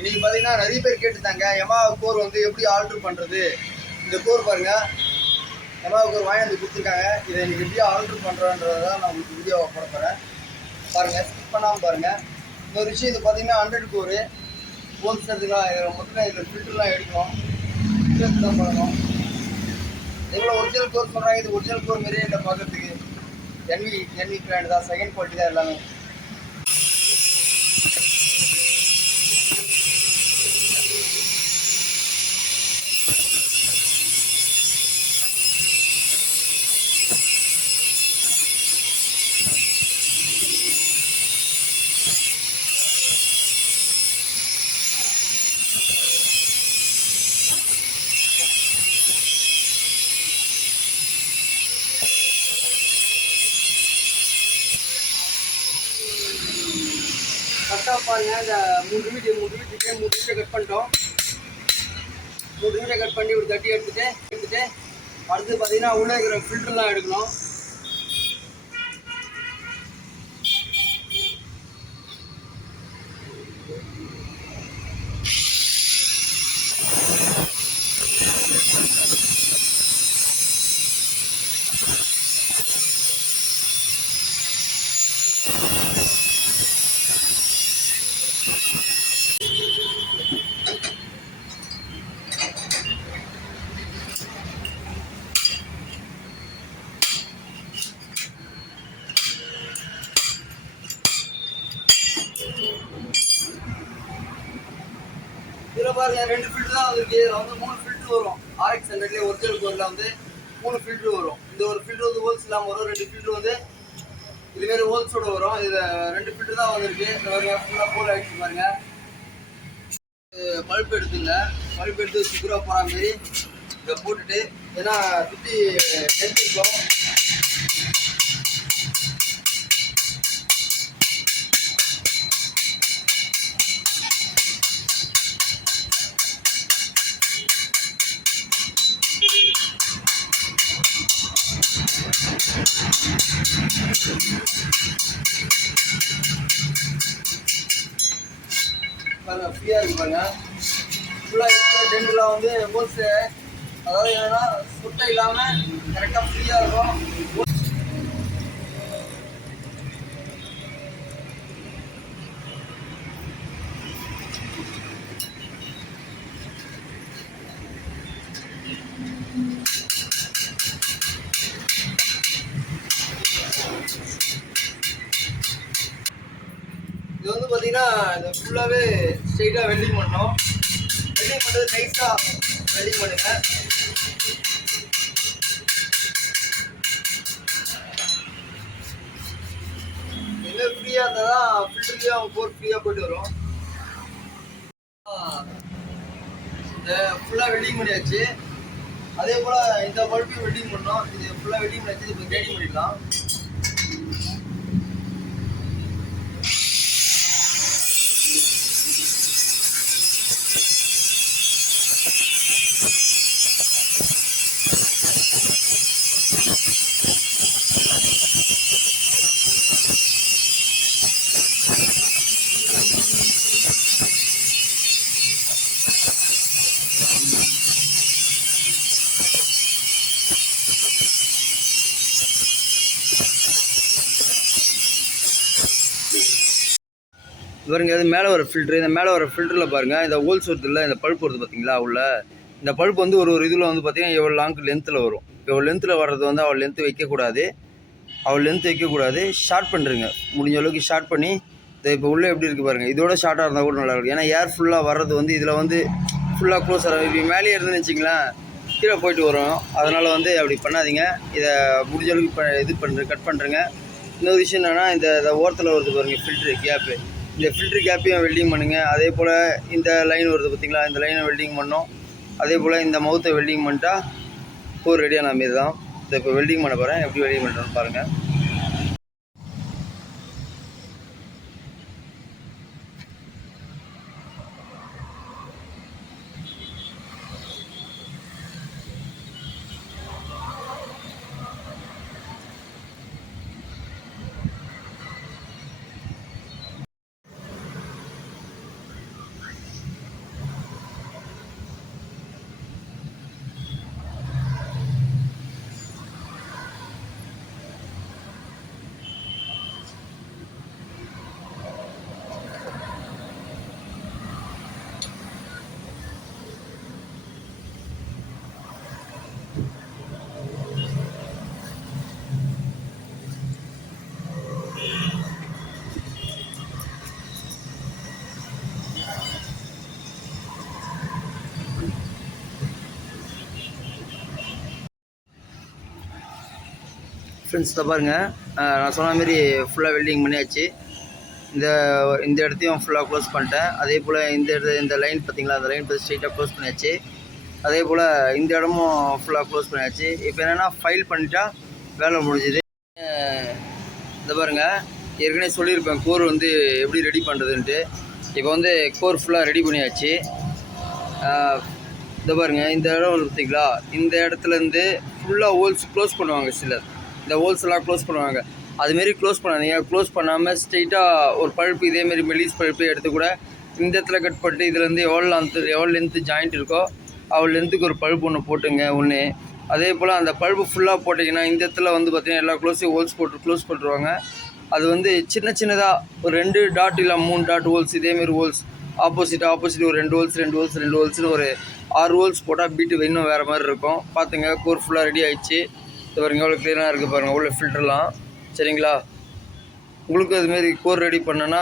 இன்னைக்கு பார்த்தீங்கன்னா நிறைய பேர் கேட்டுட்டாங்க யமாஹா கோர் வந்து எப்படி ஆல்ட்ரு பண்ணுறது. இந்த கோர் பாருங்க, யமாஹா கோர் வாங்கி வந்து கொடுத்துருக்காங்க. இதை இன்னைக்கு எப்படி ஆல்ட்ரு பண்ணுறோன்றதான் நான் உங்களுக்கு வீடியோவை போட போகிறேன். பாருங்கள், ஸ்கிப் பண்ணாமல் பாருங்கள். இன்னொரு விஷயம், இது பார்த்தீங்கன்னா 100 கோரு ஹோல்ஸ் எடுத்துக்கலாம். இதில் மொத்தம் இதில் ஃபில்டர்லாம் எடுக்கணும், ஃபில்டர் தான் பண்ணணும். எவ்வளோ ஒரிஜினல் கோர் சொல்கிறாங்க, இது ஒரிஜினல் கோர் மாரியே இல்லை பார்க்குறதுக்கு. என்வி பிராண்ட் தான், செகண்ட் குவாலிட்டி தான் எல்லாமே. கரெக்டாக பாருங்கள், இந்த 3 மீட்டர் கட் பண்ணிட்டோம். 3 மீட்டர் கட் பண்ணி ஒரு தட்டி எடுத்துட்டு அடுத்து பார்த்தீங்கன்னா உள்ளே இருக்கிற ஃபில்டர்லாம் எடுக்கணும். இதில் பாருங்க, 2 ஃபில்டர் தான் வந்துருக்கு. இதில் வந்து 3 ஃபில்டர் வரும். RX 100 ஒரிஜினல் கோரில் வந்து 3 ஃபில்டர் வரும். இந்த ஒரு ஃபில்டர் வந்து ஹோல்ஸ் இல்லாமல் வரும், 2 ஃபில்டர் வந்து இது வேறு ஹோல்ஸோட வரும். இதில் 2 ஃபில்டர் தான் வந்துருக்கு. ஃபுல்லாக போல் ஆகிடுச்சு பாருங்க. பல்ப் எடுத்துங்க, பல்ப் எடுத்து சுக்குராக போகிற மாரி இதை போட்டுட்டு, ஏன்னா சுற்றி டென்ட் இருக்கும். பாருங்க, ஃப்ரீயாக இருக்கு பாருங்க. ஃபுல்லாக இருக்கிற டென்ட்லாம் வந்து ஹோல்ஸு, அதாவது என்னன்னா சுட்டை இல்லாமல் கரெக்டாக ஃப்ரீயாக இருக்கும். இது வந்து பார்த்தீங்கன்னா இது ஃபுல்லாகவே ஸ்ட்ரெயிட்டாக வெல்டிங் பண்ணோம். வெல்டிங் பண்ணுறது நைஸாக வெல்டிங் பண்ணுங்க. எங்கே ஃப்ரீயாக இருந்தால் தான் ஃபில்டர்லேயும் அவங்க கோர் ஃப்ரீயாக போய்ட்டு வரும். இந்த ஃபுல்லாக வெல்டிங் பண்ணியாச்சு. அதே போல் இந்த பல்பையும் வெல்டிங் பண்ணோம். இது ஃபுல்லாக வெல்டிங் பண்ணியாச்சு. இப்போ கிரைண்டிங் பண்ணிடலாம். பாருங்க, இது மேலே வர ஃபில்ட்ரு. இந்த மேலே வர ஃபில்டரில் பாருங்கள், இந்த ஹோல்ஸ் வருதுல்ல, இந்த பல்ப் வருது பார்த்தீங்களா உள்ள. இந்த பல்ப் வந்து ஒரு இதில் வந்து பார்த்தீங்கன்னா எவ்வளோ லாங்க் லென்த்தில் வரும். எவ்வளோ லென்த்தில் வர்றது வந்து அவள் லென்த்து வைக்கக்கூடாது. ஷார்ட் பண்ணுறங்க, முடிஞ்ச அளவுக்கு ஷார்ட் பண்ணி. இப்போ உள்ளே எப்படி இருக்குது பாருங்கள், இதோட ஷார்ட்டாக இருந்தால் கூட நல்லா இருக்கும். ஏன்னா ஏர் ஃபுல்லாக வர்றது வந்து இதில் வந்து ஃபுல்லாக க்ளோஸ் ஆகும். இப்போ மேலே இருந்துன்னு வச்சிங்களேன், கீழே போயிட்டு வரும். அதனால் வந்து அப்படி பண்ணாதீங்க. இதை முடிஞ்ச அளவுக்கு கட் பண்ணுறேங்க. இன்னொரு விஷயம் என்னென்னா, இந்த ஓரத்தில் வருது பாருங்கள் ஃபில்ட்ரு கேப்பு, இந்த ஃபில்ட்ரு கேப்பையும் வெல்டிங் பண்ணுங்கள். அதே போல் இந்த லைன் வருது பார்த்திங்களா, இந்த லைனை வெல்டிங் பண்ணோம். அதே போல் இந்த மவுத்தை வெல்டிங் பண்ணிட்டா கோர் ரெடியான மாரி தான். இதை இப்போ வெல்டிங் பண்ண போகிறேன். எப்படி வெல்டிங் பண்ணுறேன்னு பாருங்கள். ஃப்ரெண்ட்ஸ் இதை பாருங்கள், நான் சொன்ன மாதிரி ஃபுல்லாக வெல்டிங் பண்ணியாச்சு. இந்த இந்த இடத்தையும் ஃபுல்லாக க்ளோஸ் பண்ணிட்டேன். அதே போல் இந்த லைன் பார்த்திங்களா, அந்த லைன் பார்த்து ஸ்ட்ரைட்டாக க்ளோஸ் பண்ணியாச்சு. அதே போல் இந்த இடமும் ஃபுல்லாக க்ளோஸ் பண்ணியாச்சு. இப்போ என்னென்னா ஃபைல் பண்ணிட்டா வேலை முடிஞ்சுது. இதை பாருங்கள், ஏற்கனவே சொல்லியிருப்பேன் கோர் வந்து எப்படி ரெடி பண்ணுறதுன்ட்டு. இப்போ வந்து கோர் ஃபுல்லாக ரெடி பண்ணியாச்சு. இதை பாருங்கள், இந்த இடம் பார்த்திங்களா, இந்த இடத்துலேருந்து ஃபுல்லாக ஹோல்ஸ் க்ளோஸ் பண்ணுவாங்க சிலர். இந்த ஹோல்ஸ் எல்லாம் க்ளோஸ் பண்ணுவாங்க. அதுமாரி க்ளோஸ் பண்ணாதீங்க. க்ளோஸ் பண்ணாமல் ஸ்ட்ரெயிட்டாக ஒரு பழுப்பு இதேமாரி மெலிஸ் பழுப்பு எடுத்து கூட இந்த இடத்துல கட் பண்ணிட்டு இதுலேருந்து எவ்வளோ லென்த்து ஜாயிண்ட் இருக்கோ அவ்வளோ லென்த்துக்கு ஒரு பழுப்பு ஒன்று போட்டுங்க ஒன்று. அதே போல் அந்த பழுப்பு ஃபுல்லாக போட்டிங்கன்னா இந்த இடத்துல வந்து பார்த்திங்கன்னா எல்லா க்ளோஸையும் ஹோல்ஸ் போட்டு க்ளோஸ் பண்ணிடுவாங்க. அது வந்து சின்னதாக ஒரு 2 டாட் இல்லை 3 டாட் ஹோல்ஸ் இதேமாரி ஹோல்ஸ் ஆப்போசிட் ஒரு 2 ஹோல்ஸ்னு ஒரு 6 ஹோல்ஸ் போட்டால் பீட்டு இன்னும் வேறு மாதிரி இருக்கும். பார்த்துங்க, கோர் ஃபுல்லாக ரெடி ஆகிடுச்சு. இது பாருங்கள் எவ்வளோ க்ளியராக இருக்குது பாருங்கள், எவ்வளோ ஃபில்டர்லாம். சரிங்களா, உங்களுக்கு அதுமாரி கோர் ரெடி பண்ணனா